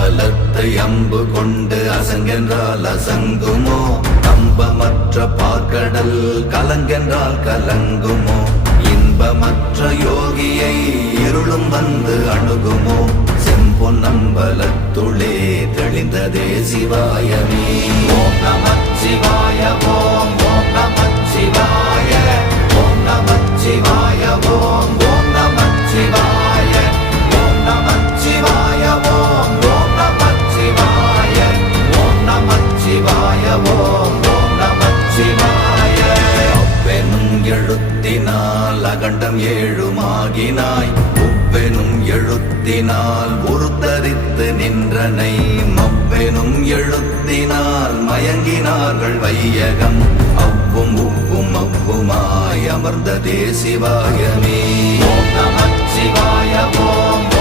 பலத்தை அம்பு கொண்டு அசங்கென்றால் அசங்குமோ? கம்பமற்ற பார்க்கடல் கலங்கென்றால் கலங்குமோ? இன்பமற்ற யோகியை இருளும் வந்து அணுகுமோ? செம்பொன்னம்பலத்துளே தெளிந்ததே சிவாயமே. ஓம் நமச்சிவாய ஓம் ஓம் நமச்சிவாய ஓம் நமச்சிவாய ஓம் ஓம் நமச்சிவாய ஓம் நமச்சிவாய ஓம் ஓம் நமச்சிவாய ஓம் நமச்சிவாய ஓம் ஓம் நமச்சிவாய. அவ்வெனும் எழுத்தினால் அகண்டம் ஏழுமாகினாய், உவ்வெனும் எழுத்தினால் உருத்தரித்து நின்றனை, மவ்வெனும் எழுத்தினால் மயங்கினார்கள் வையகம், அவ்வும் உவ்வும் அவ்வுமாய் அமர்ந்ததே சிவாயமே. ஓம் நமச்சிவாய ஓம்